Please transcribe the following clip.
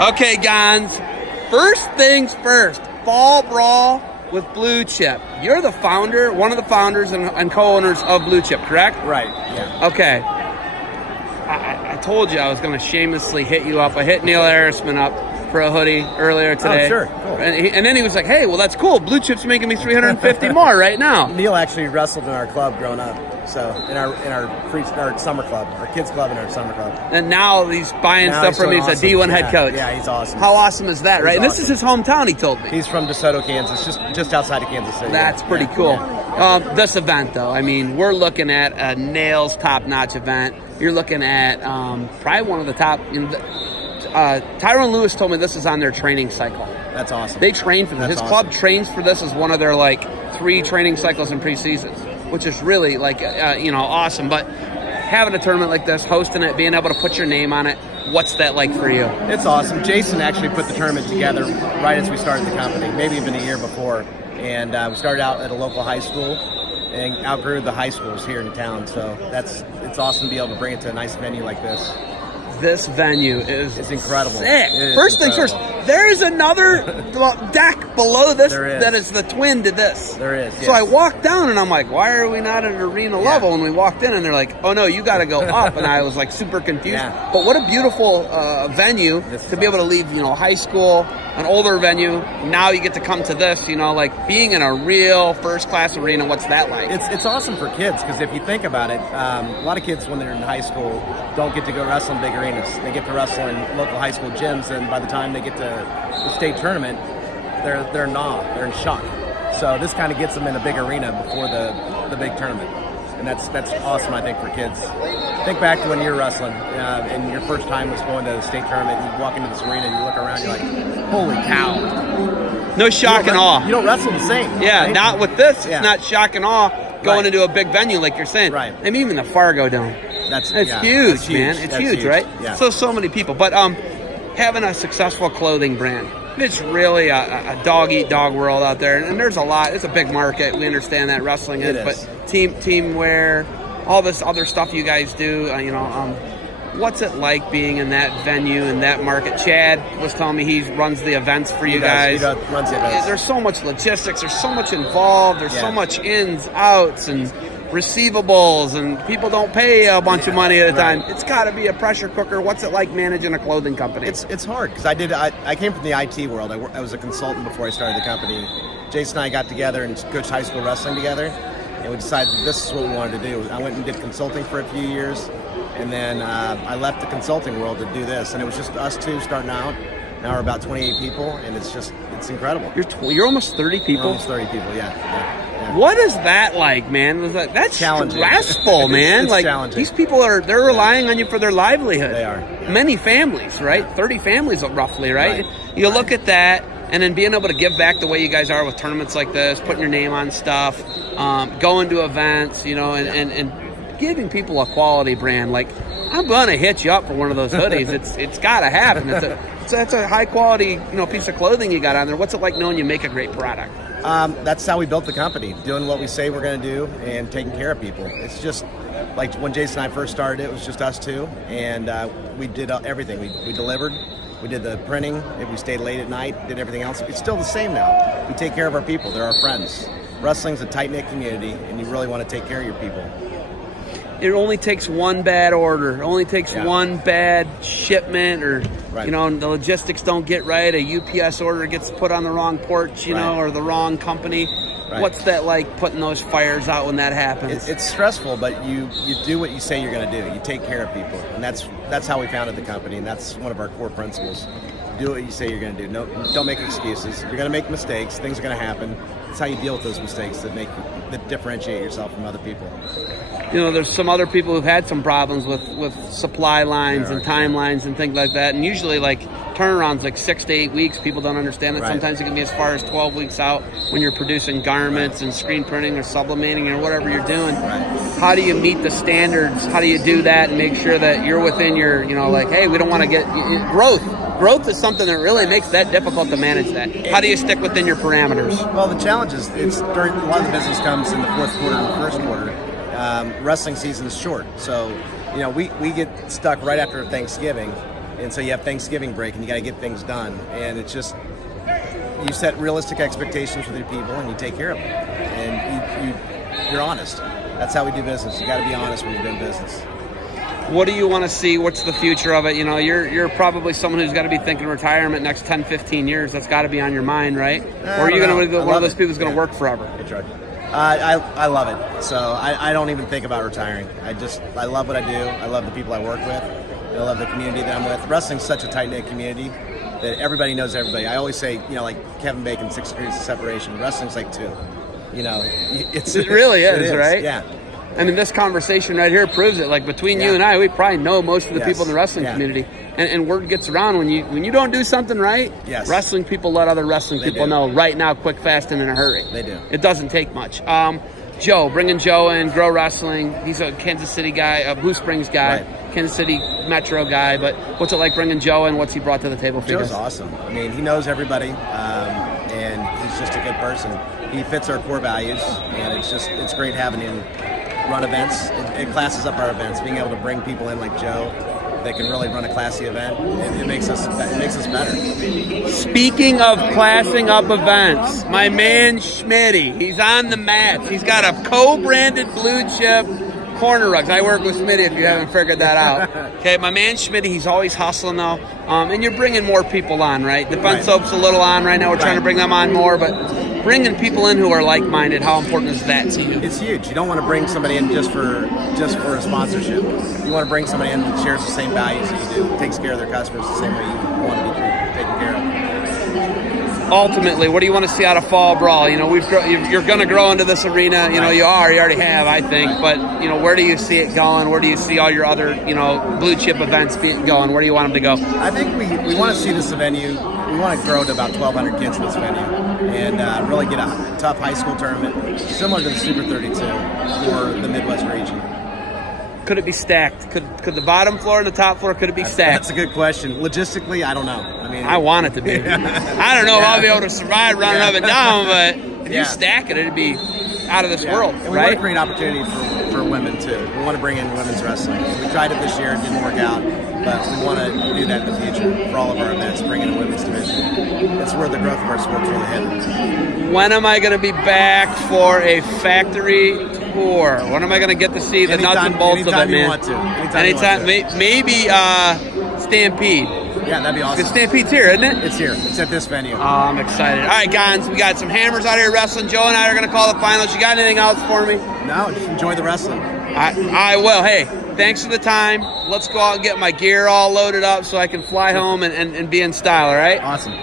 Okay, Gonz. First things first. Fall Brawl with Blue Chip. You're the founder, one of the founders and co-owners of Blue Chip, correct? Right, yeah. Okay. I told you I was going to shamelessly hit you up. I hit Neil Harrisman up for a hoodie earlier today. Oh, sure. Cool. And then he was like, hey, well, that's cool. Blue Chip's making me $350 more right now. Neil actually wrestled in our club growing up. So in our summer club, our kids club and our summer club. And now he's buying stuff from me. He's awesome. a D1 head coach. Yeah, he's awesome. How awesome is that, right? And this is his hometown, he told me. He's from DeSoto, Kansas, just outside of Kansas City. That's pretty cool. Yeah. This event, though, I mean, we're looking at a nails top-notch event. You're looking at probably one of the top. Tyrone Lewis told me this is on their training cycle. That's awesome. They train for this. His club trains for this as one of their 3 training cycles in preseasons, which is really awesome. But having a tournament like this, hosting it, being able to put your name on it, what's that like for you? It's awesome. Jason actually put the tournament together right as we started the company, maybe even a year before. And we started out at a local high school and outgrew the high schools here in town. So it's awesome to be able to bring it to a nice venue like this. This venue is incredible. Sick. First things first, there is another deck below this that is the twin to this. There is. Yes. So I walked down and I'm like, why are we not at arena level? And we walked in and they're like, oh no, you got to go up. And I was super confused. Yeah. But what a beautiful venue to be able to leave, high school, an older venue. Now you get to come to this, being in a real first class arena. What's that like? It's awesome for kids because if you think about it, a lot of kids when they're in high school don't get to go wrestle in big arenas. They get to wrestle in local high school gyms, and by the time they get to the state tournament, they're in awe, they're in shock. So this kind of gets them in a big arena before the big tournament, and that's awesome, I think, for kids. Think back to when you were wrestling, and your first time was going to the state tournament, and you walk into this arena and you look around, you're like, holy cow. No shock and awe. You don't wrestle the same. Yeah, right? not with this. It's not shock and awe going into a big venue like you're saying. Right. I mean, even the Fargo Dome. It's huge, man. It's huge, right? Yeah. So many people. But having a successful clothing brand, it's really a dog-eat-dog world out there. And there's a lot. It's a big market. We understand that wrestling is. But team wear, all this other stuff you guys do, what's it like being in that venue, in that market? Chad was telling me he runs the events for you guys. He runs the events. There's so much logistics. There's so much involved. There's so much ins, outs, and receivables, and people don't pay a bunch of money at a time. It's got to be a pressure cooker. What's it like managing a clothing company? It's hard because I came from the IT world. I was a consultant before I started the company. Jason and I got together and coached high school wrestling together, and we decided this is what we wanted to do. I went and did consulting for a few years, and then I left the consulting world to do this, and it was just us two starting out. Now we're about 28 people, and it's incredible. You're almost 30 people? We're almost 30 people, yeah. What is that like, man? That's challenging. Stressful, man. It's challenging. These people they're relying on you for their livelihood. They are. Yeah. Many families, right? 30 families roughly, right? You look at that, and then being able to give back the way you guys are with tournaments like this, putting your name on stuff, going to events, and giving people a quality brand. Like, I'm gonna hit you up for one of those hoodies. It's gotta happen. It's a high quality piece of clothing you got on there. What's it like knowing you make a great product? That's how we built the company, doing what we say we're going to do and taking care of people. It's just like when Jason and I first started, it was just us two, and we did everything. We delivered, we did the printing, if we stayed late at night, did everything else. It's still the same now. We take care of our people. They're our friends. Wrestling's a tight-knit community, and you really want to take care of your people. It only takes one bad order. It only takes one bad shipment, or the logistics don't get right. A UPS order gets put on the wrong porch, or the wrong company. Right. What's that like, putting those fires out when that happens? It's stressful, but you do what you say you're going to do. You take care of people, and that's how we founded the company, and that's one of our core principles. Do what you say you're going to do. No, don't make excuses. You're going to make mistakes. Things are going to happen. It's how you deal with those mistakes that differentiate yourself from other people. There's some other people who've had some problems with supply lines and timelines and things like that. And usually, turnarounds 6 to 8 weeks. People don't understand it. Sometimes it can be as far as 12 weeks out when you're producing garments and screen printing or sublimating or whatever you're doing. How do you meet the standards? How do you do that and make sure that you're within your, hey, we don't want to get growth. Growth is something that really makes that difficult to manage that. How do you stick within your parameters? Well, the challenge is a lot of the business comes in the fourth quarter and the first quarter. Wrestling season is short, so we get stuck right after Thanksgiving, And so you have Thanksgiving break, and you got to get things done. And it's just, you set realistic expectations with your people, and you take care of them. And you're honest. That's how we do business. You got to be honest when you're doing business. What do you want to see? What's the future of it? You know, you're probably someone who's got to be thinking retirement next 10, 15 years. That's got to be on your mind, right? Or are you going to be one of those people who's going to work forever? That's right. I love it. So I don't even think about retiring. I love what I do. I love the people I work with. I love the community that I'm with. Wrestling's such a tight-knit community that everybody knows everybody. I always say, you know, like Kevin Bacon, 6 degrees of separation. Wrestling's like 2. You know, it really is, it is, right? Yeah. I mean, this conversation right here proves it. Like, between you and I, we probably know most of the people in the wrestling community. And word gets around when you don't do something right. Yes. Wrestling people let other wrestling people know right now, quick, fast, and in a hurry. They do. It doesn't take much. Joe, bringing Joe in, Grow Wrestling. He's a Kansas City guy, a Blue Springs guy, Kansas City Metro guy. But what's it like bringing Joe in? What's he brought to the table for you? Joe's awesome. I mean, he knows everybody, and he's just a good person. He fits our core values, and it's great having him run events. It classes up our events. Being able to bring people in like Joe that can really run a classy event, it makes us better. Speaking of classing up events, my man Schmidt, he's on the mats. He's got a co-branded blue chip corner rugs. I work with Schmidt if you haven't figured that out. Okay, my man Schmidt, he's always hustling though. And you're bringing more people on, right? Defense Soap's a little on right now. We're trying to bring them on more, but bringing people in who are like-minded, how important is that to you? It's huge. You don't want to bring somebody in just for a sponsorship. You want to bring somebody in that shares the same values that you do, takes care of their customers the same way you want to be taken care of. Ultimately, what do you want to see out of Fall Brawl? You know, you're going to grow into this arena. You know, you already have, I think. But, you know, where do you see it going? Where do you see all your other, you know, blue chip events going? Where do you want them to go? I think we want to see this venue. We want to grow to about 1,200 kids in this venue and really get a tough high school tournament similar to the Super 32 for the Midwest region. Could it be stacked? Could the bottom floor and the top floor, could it be stacked? That's a good question. Logistically, I don't know. I mean, I want it to be. I don't know if I'll be able to survive running up and down, but if you stack it, it'd be out of this world, and we right? want to create opportunity for women too. We want to bring in women's wrestling. We tried it this year, it didn't work out, but we want to do that in the future for all of our events, bring in a women's division. That's where the growth of our sport's really headed. When am I going to be back for a factory tour? When am I going to get to see the nuts and bolts of it, man? You want to. Anytime. Maybe Stampede. Yeah, that'd be awesome. Because Stampede's here, isn't it? It's here. It's at this venue. Oh, I'm excited. All right, Gonz, we got some hammers out here wrestling. Joe and I are going to call the finals. You got anything else for me? No, just enjoy the wrestling. I will. Hey, thanks for the time. Let's go out and get my gear all loaded up so I can fly home and be in style, all right? Awesome.